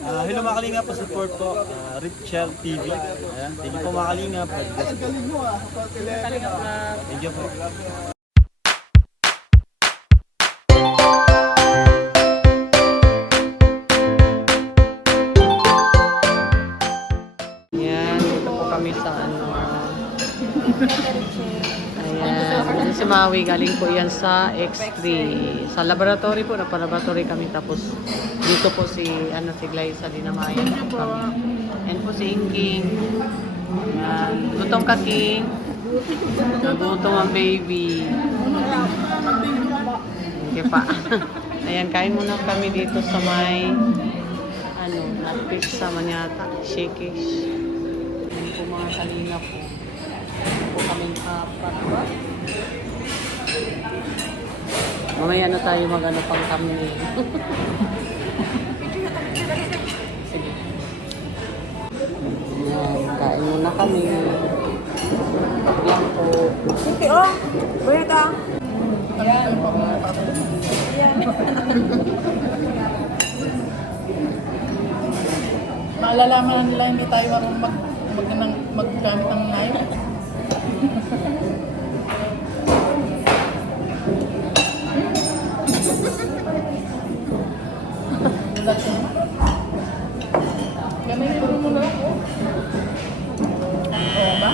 Hello mga kalingap, support po, Richel TV. Ayan, thank you po mga kalingap. Thank you po. Ayan, dito po kami sa ano. Ayan, si Maui, galing po yan sa X3. Sa laboratory po, nagpa-laboratory kami. Tapos dito po si Glay sa Dinamayan po kami. Ayan po si Inking. Ayan, gutom ka, King. Nagutom ang baby. Okay pa. Ayan, kain muna kami dito sa may pizza man yata, shakish. Ayan po mga kalinga po. Ayan po kaming apat ba? Mamaya na tayo mag-ano pang kami. Sige. Ayan, kain muna kami. Lang po. Sige, oh. Buhay ka. Ayan. Maalalaman nila hindi tayo marunong maggamit ng knife. Gamitin mo na ako. Oo ba?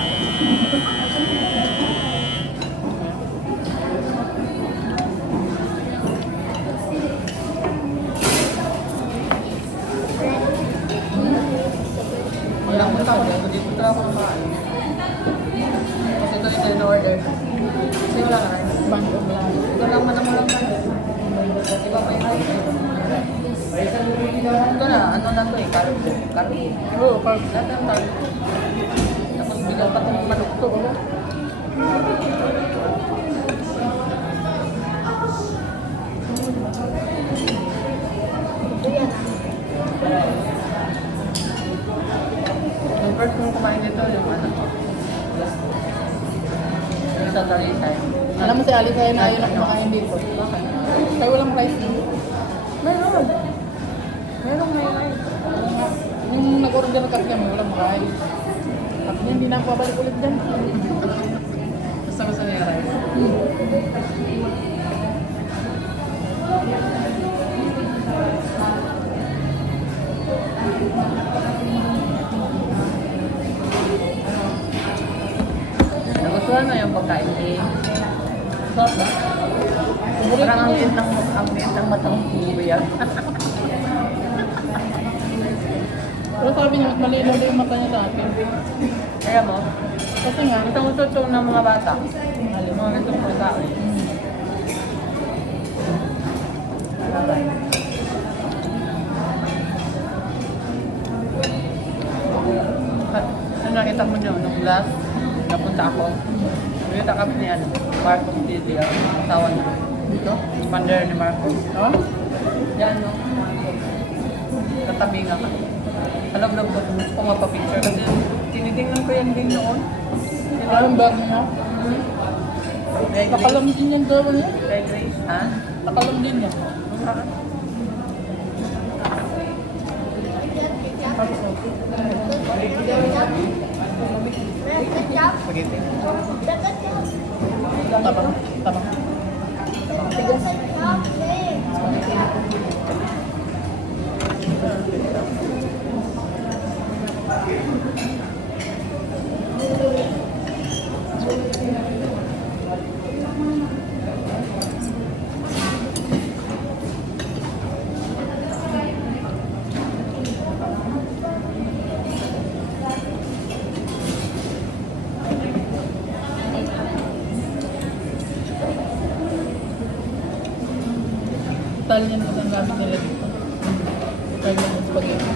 Wala ko tao dito. Dito na ako kumain. Kasi ito yung in-order. Kasi wala ka rin. Bangko lang. Ito lang manang lang ka. Iba pa yung ito na, ano na to eh, carbo. Oo, carb. Lahat ng carbo. Tapos bigyan pa itong manok to. Yung first kong kumain nito, yung ano ko. Yung sa Talisay. Alam mo si Ali kaya na ayaw na kumakain dito. Bakit? Kaya walang price dito. Meron. Meron may rice. Yung nag-order ng kape mo, walang price. At hindi na ako babalik ulit dyan. Gusto niya rice. Nagustuhan mo yung pagkain eh. Sarap ba? Parang ang liit ng matang kuya. Pero sabi niya, mas malinaw din yung mata niya sa akin. Kaya mo, Kasi nga, itong utot ng mga bata. Yung mga ganitong pagkain. Ano nakita mo niyo, nung glass, napunta ako. Nakita kami ni Marcos Didi, ang asawa niya. dito. Commander ni Marcos. Ha? Yan, no? Katabi nga ka. Alam ko, gusto ko mapapicture kasi tinitingnan ko yan din noon. Parang bag niya. Kay Nakalam Grace. din yung gawa niya. Kay Grace, ha? Nakalam din niya. Saan? Spaghetti. Tabang. Tabang. Italian kasi ang gamit nila dito. Kaya yung spaghetti.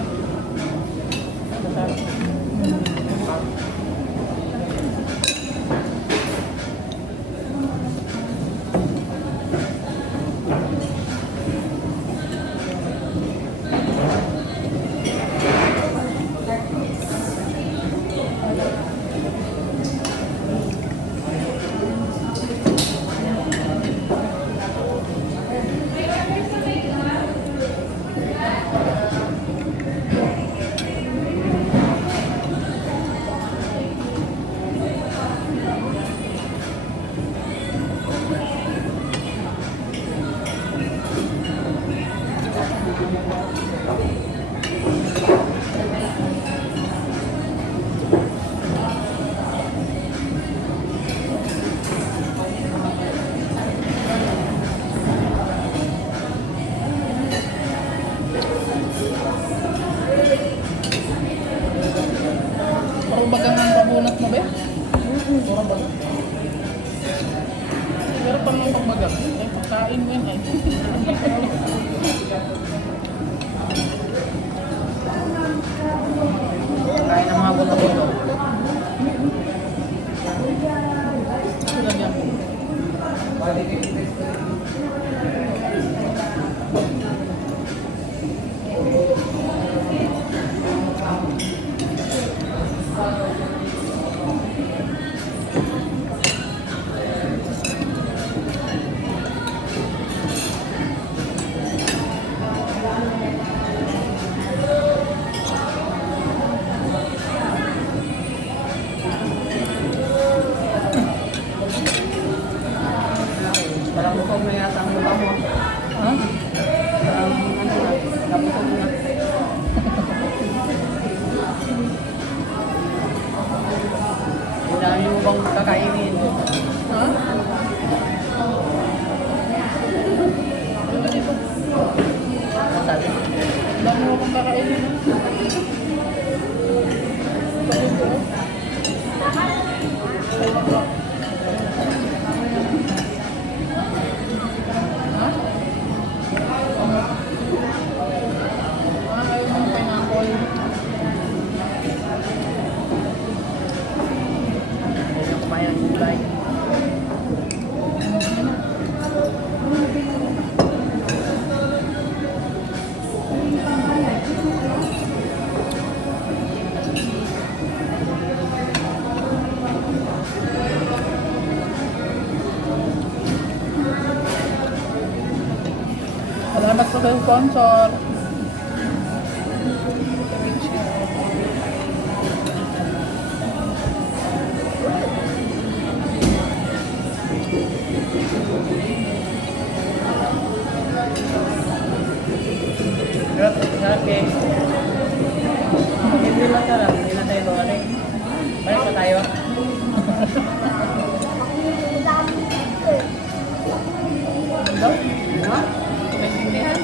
sponsor. Okay. Hindi masarap. Hindi na tayo bumalik. Balik pa tayo. Ano? No? Maintindihan?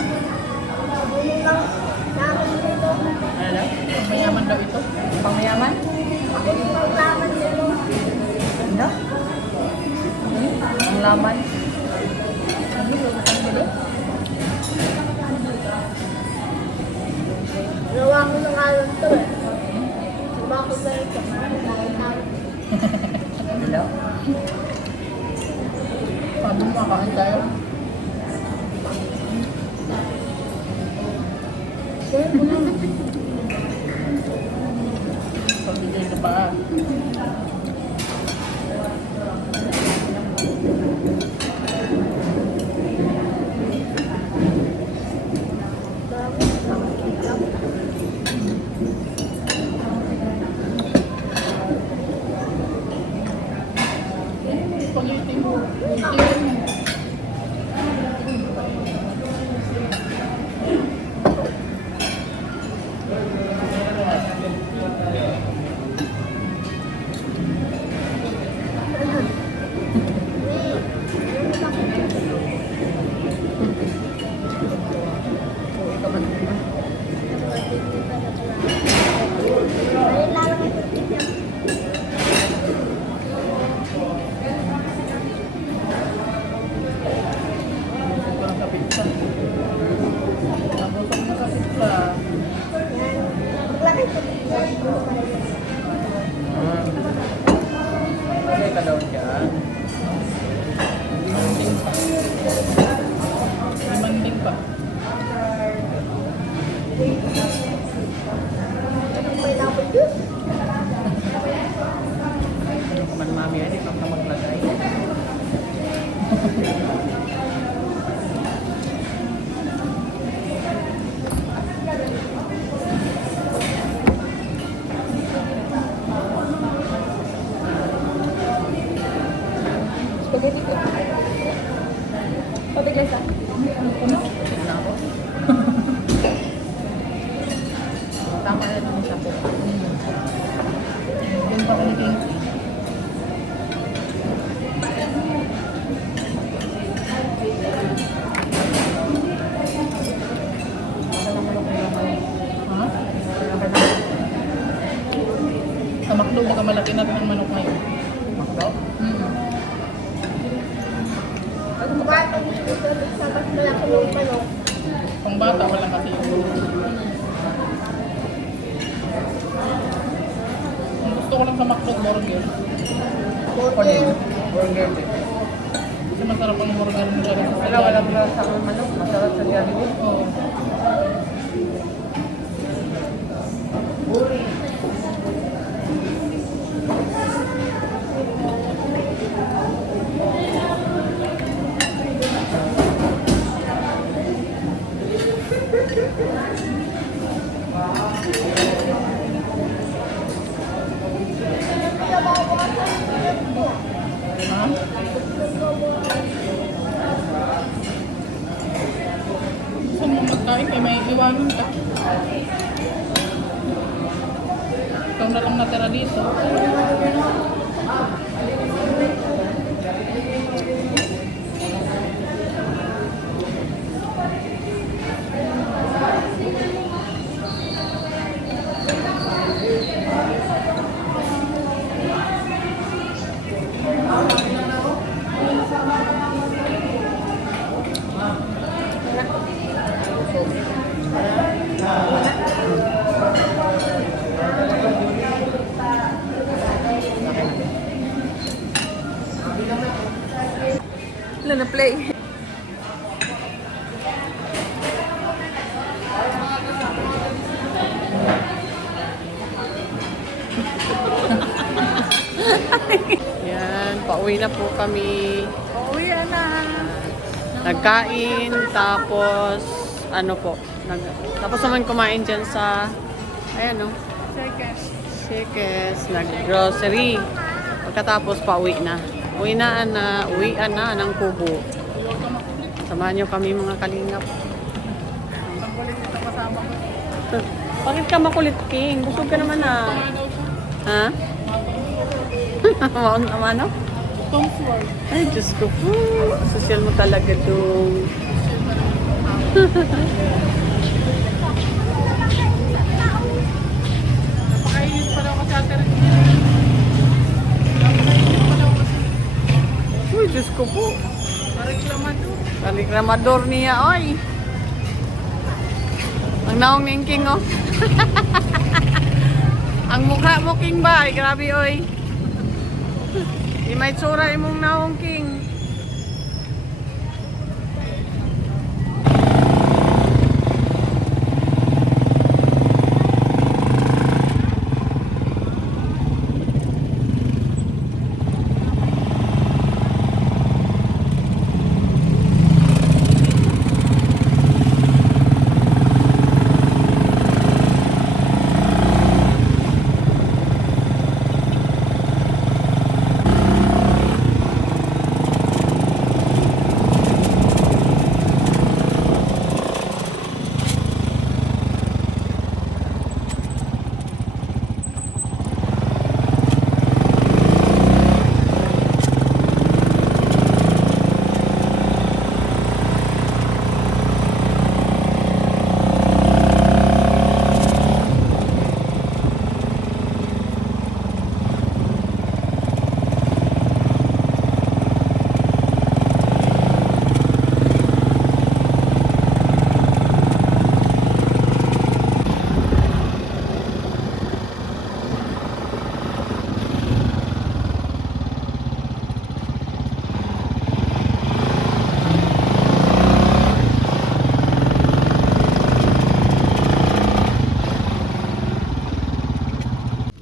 Ano daw? Mayaman daw ito. Pangyaman? Ano? Ang laman? Ano ba? Ano ba? Gawa ko ng alam to eh. Diba ako sa ito? Ano daw? Paano makakain tayo? Pagbigay ka pa. Spaghetti mo. Chicken mo. Parang sa pizza. Nabusog na sa pizza. Okay ka daw dyan. Demanding pa. Demanding pa. Man mami, hindi ka maglagay. Spaghetti ko. Pabiglas ah. Tignan ako. Tama na ito sa po. Yan pa rin king. Ha? Sa McDo, baka malaki natin ang manok ngayon. Makdo? Ang bata gusto ko sa mas malaki ng manok. Pang bata, wala kasi yung ang gusto ko lang sa McDo, burger. Burger. Burger. Kasi masarap ang burger nila rin sa Wala, walang lasa ng manok. Masarap sa Jollibee. Oo. Ha? Saan mo magkain? Kaya may iwanan ka. Ikaw na lang natira dito. Wala na play. Yan, pauwi na po kami. Uwi na. Nagkain, tapos ano po, tapos naman kumain dyan sa, ayan o, Shakes, nag-grocery. Pagkatapos, pauwi na. Uwian na ng Kubo. Samahan nyo kami mga kalingap. Makulit ito kasama ko. Bakit ka makulit, King? Busog ka naman ah. Ha? Ano? Tom Ford. Ay, Diyos ko po. Social mo talaga dong. Napakainit pa daw kasi ate rin. Napakainit pa daw kasi. Uy, Diyos ko po. Mareklamador. Reklamador niya, oy. Ang naong ning King, oh. Ang mukha mo, King ba? Ay, grabe, oy. Di may tsura imong naong King.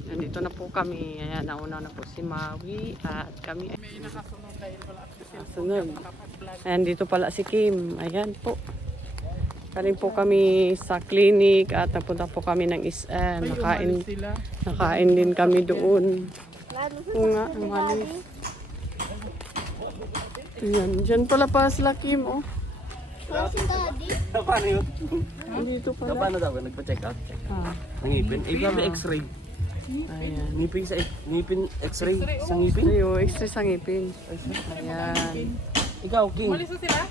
Nandito na po kami. Ayan, nauna na po si Maui at kami ay May nakasunod dahil wala ako sa sunod. makapag-vlog. Ayan, dito pala si Kim. Ayan po. Kaling po kami sa clinic at napunta po kami ng SM. Umalis sila. Nakain din kami doon. Oo nga, ang malis. Ayan, dyan pala pa sila Kim, oh. Paano yun? Dito pala. Paano daw? Nagpa-check out? Ah, Ang ngipin? Eh, grabe x-ray. ayan. Ngipin x-ray sa ngipin? Ayo, extra sa ngipin. Ayan. Ikaw, King. Umalis na sila?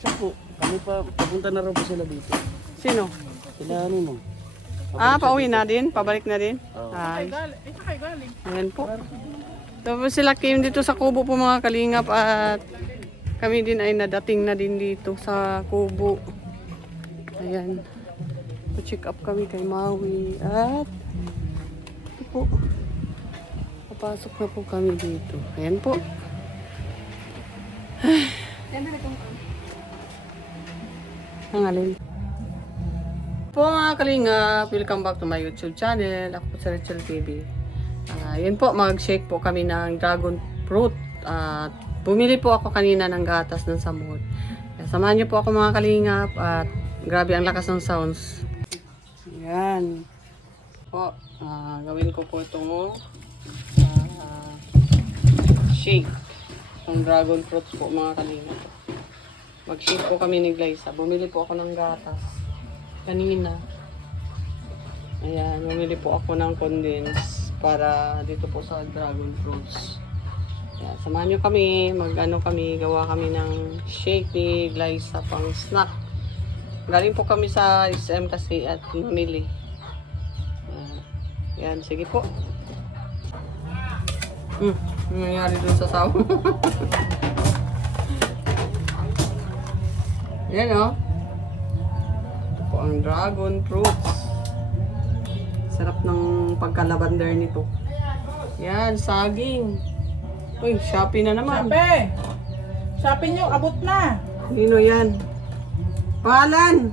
Siya po. Kami pa, papunta na raw po sila dito. Sino? Sila ano no? Ah, pauwi na din? Pabalik na din? Oo. Ay, Ito kay galing. ayan po. Tapos sila Kim dito sa Kubo po mga kalingap at kami din ay nadating na din dito sa Kubo. Ayan. Pa-check up kami kay Maui at ito po. Papasok na po kami dito. Ayan po. Ang alin. Po mga kalingap, welcome back to my YouTube channel. Ako po sa Rachel TV. Yan po, mag-shake po kami ng dragon fruit. At bumili po ako kanina ng gatas ng samot. Samahan niyo po ako mga kalingap at grabe ang lakas ng sounds. Yan. Po, gawin ko po itong shake. Itong dragon fruits po mga kalingap. Mag-shake po kami ni Glyza. Bumili po ako ng gatas kanina. Ayan, bumili po ako ng condense para dito po sa dragon fruits. Ayan, samahan nyo kami, gawa kami ng shake ni Glyza pang snack. Galing po kami sa SM kasi at mamili. Ayan, sige po. Ano nangyari dun sa sawa? Yan o. Ito po ang dragon fruits. Sarap ng pagka-lavender nito. Yan, saging. Uy, Shopee na naman. Shopee! Shopee nyo, abot na! Nino yan? Pangalan!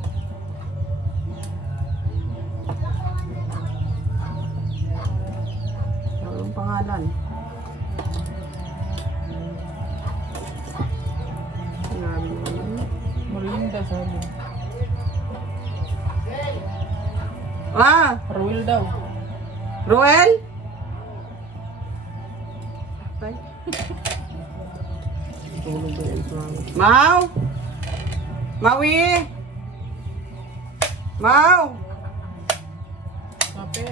Anong pangalan? Grabe naman. Morinda sabi. Ah, Ruel daw. Roel? Ay. Tulog ba yan? Mau? Maui? Mau? Sabi.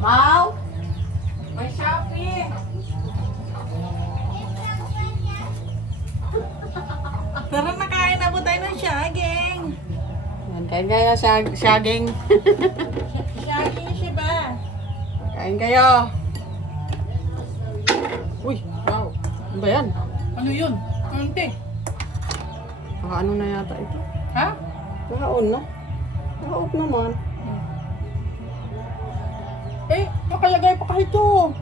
Mau? May Shopee. Tara na kain na po tayo ng saging. Kain kayo, saging. Saging siya ba? Kain kayo. Uy, wow. Ano ba yan? Ano yun? Konti. Naka-ano na yata ito? Ha? Naka-on na. Naka-off naman. Eh, nakalagay pa kahit ito.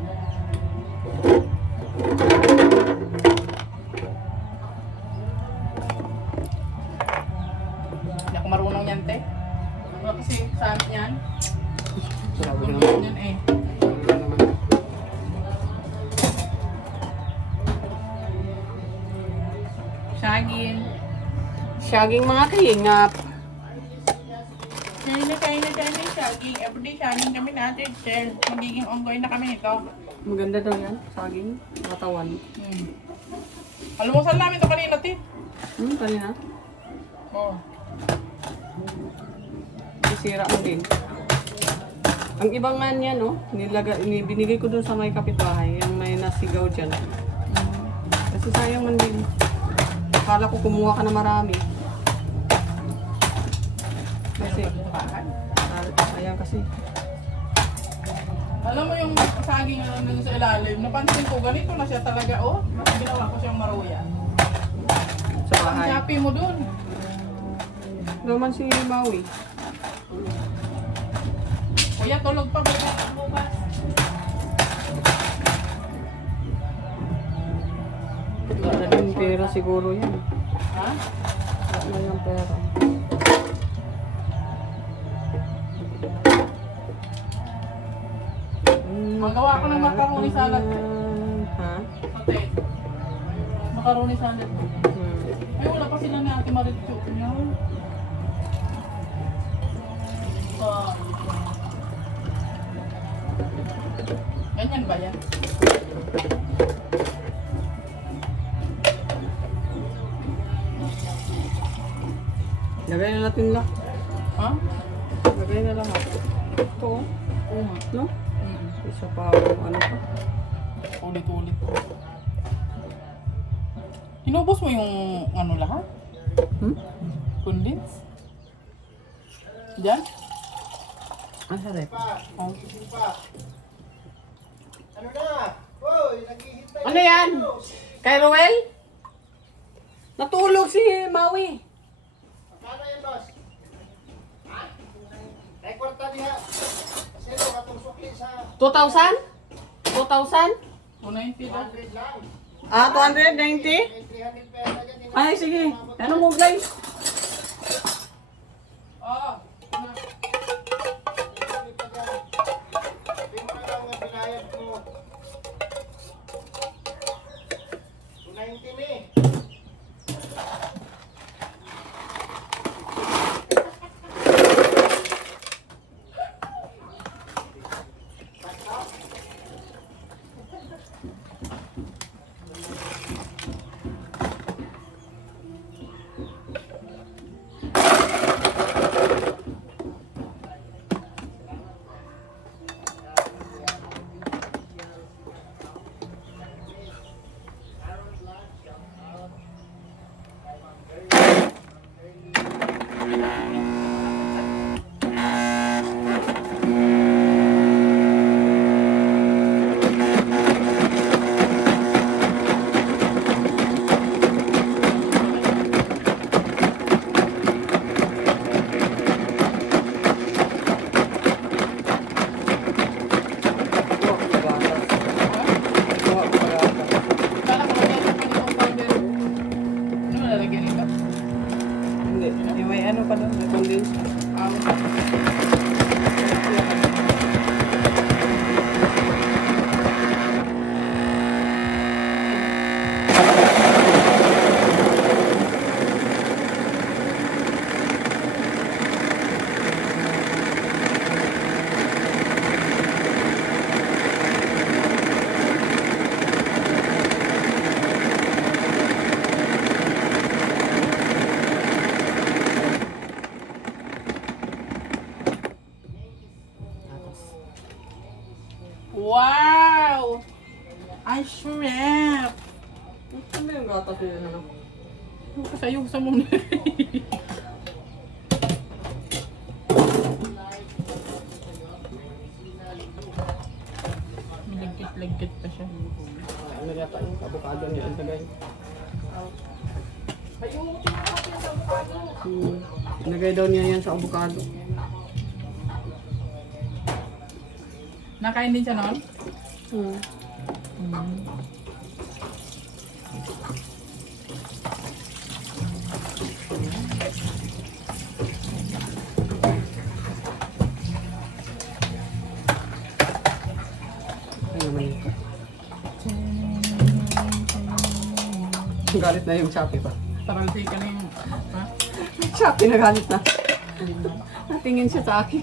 Hindi ako marunong yan, te. Wala kasi sa amin yan. Grabe Marunong naman. yan eh. Grabe naman. Saging. Saging mga kaingap. Kain na yung saging. Everyday saging kami natin, Chel. Magiging ongoing na kami nito. Maganda daw yan. Saging. Matawan. Almusal namin ito kanina, te. Kanina. Oo. Sisira mo din. Ang ibang nga niya, no? Binigay ko dun sa may kapitbahay. Yung may nasigaw dyan. Kasi sayang man din. Akala ko kumuha ka na marami. Kasi, ayan kasi. Alam mo yung saging na nandun sa ilalim, napansin ko, ganito na siya talaga, oh. Ginawa ko siyang maruya. Sa Ang bahay. happy mo dun. Naman si Maui. Kuya, tulog pa bukas. Wala na din pera siguro yan. Ha? Wala na yung pera. Magawa ko ng macaroni salad. Ha? Ate, macaroni salad. Ay, wala pa sila ni Ate Maritcho. Yan. Ganyan ba yan? Lagay na natin lang. Ha? Lagay na lang ako. Ito, oh. Oo nga. No? Mm. Isa pa ano pa. Ulit-ulit. Inubos mo yung ano lahat? Hmm? Condense? Diyan? Ang sarap. Oh. Ano yan? Kay Roel? Natulog si Maui. 2,000? 2,000? 290 daw. Ah, 290? Ay, sige. Ano mo, guys? Oo. Wow! Ay, shrimp! Ano yung gatas yun, ano? Kasi ayoko sa muna. Lagkit pa siya. Ano yata yung avocado niya ang tagay? Nagay daw niya yan sa avocado. Nakain din siya noon? Ano naman yun? Galit na yung Shopee pa. Taralsi ka na yung... Ha? Shopee na galit na. Natingin siya sa akin.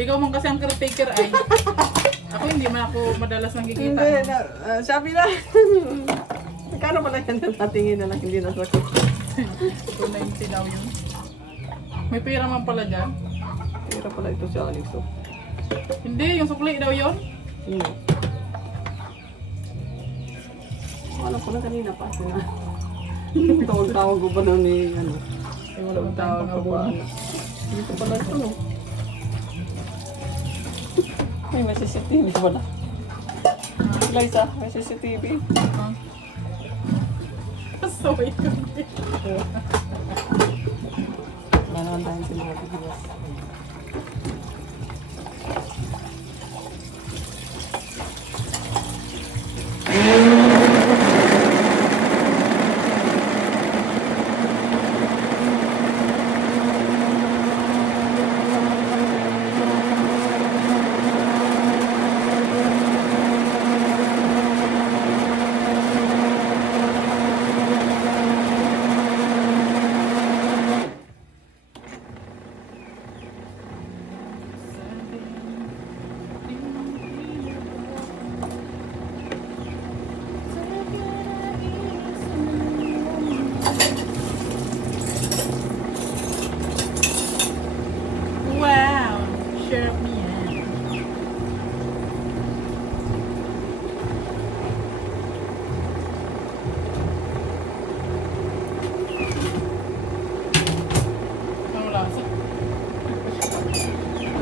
Ikaw man kasi ang caretaker ay. Ako hindi man ako madalas nakikita. Hindi, Shopee na. Kano pala yan natingin na lang, hindi na sa 290 daw yun. May pera man pala dyan. Tira pala ito si Alex. Oh. Hindi, yung sukli daw yun. Ano pala kanina pa. Tawag-tawag ko pa doon ni ano. Ay, wala mo tayong pangabuno. Dito pala ito no. Ay, may CCTV pala. Liza, may CCTV. Pasaway ka. Wala naman tayong sinabi. Wow! Share me yan. Ang lasa.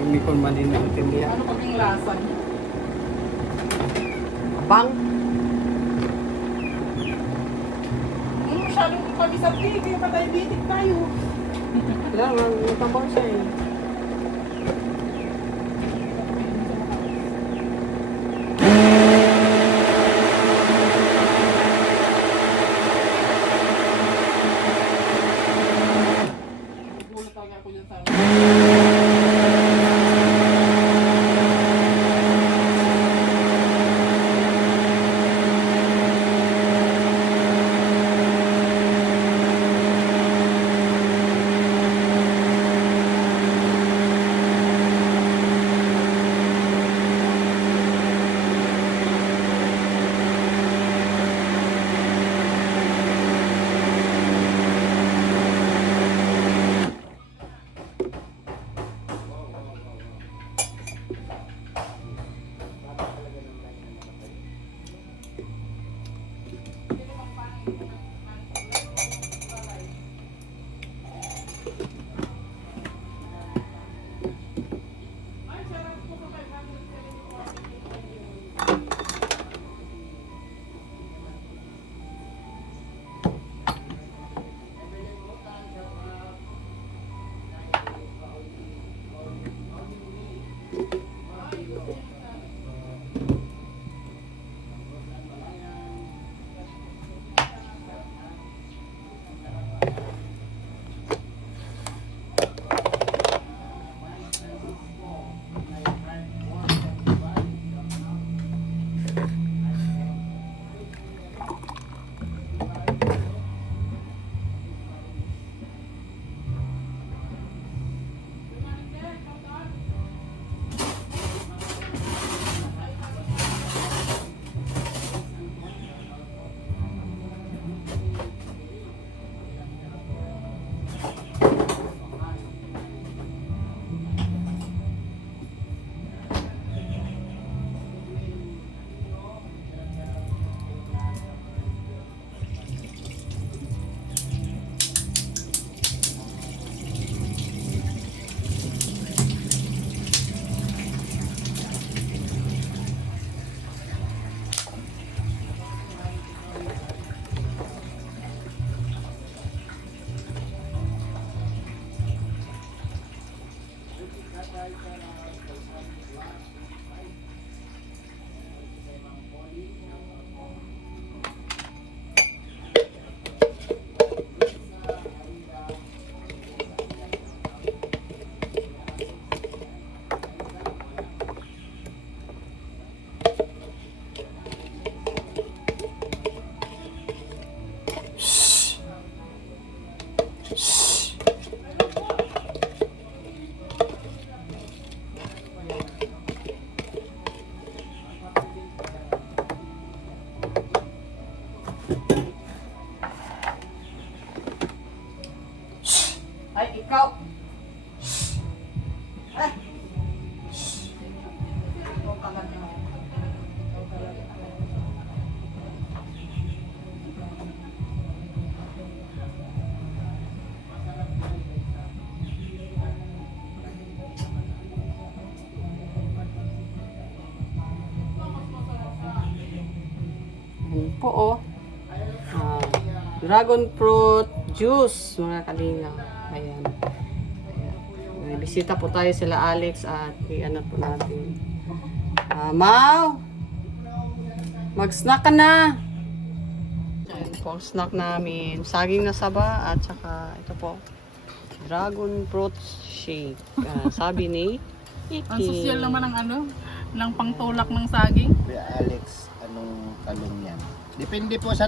Hindi ko man din naintindihan. Ano pag yung lasa niya? Bang! Masyadong pag-isang kaya pa-diabetic tayo. Kailangan, natabang siya eh. Gulat talaga ako dyan sa Ay, ikaw! Ay! Ikaw talaga. Ayan po oh. Dragon fruit juice mga kalinga. Ayan. May bisita po tayo sila Alex at i-ano po natin. Mau! Mag-snack ka na! Ayan po, snack namin. Saging na saba at saka ito po. Dragon fruit shake. Sabi ni Iki. Ang sosyal naman ng ano, ng pangtulak ng saging. Kuya Alex, anong talong yan? Depende po sa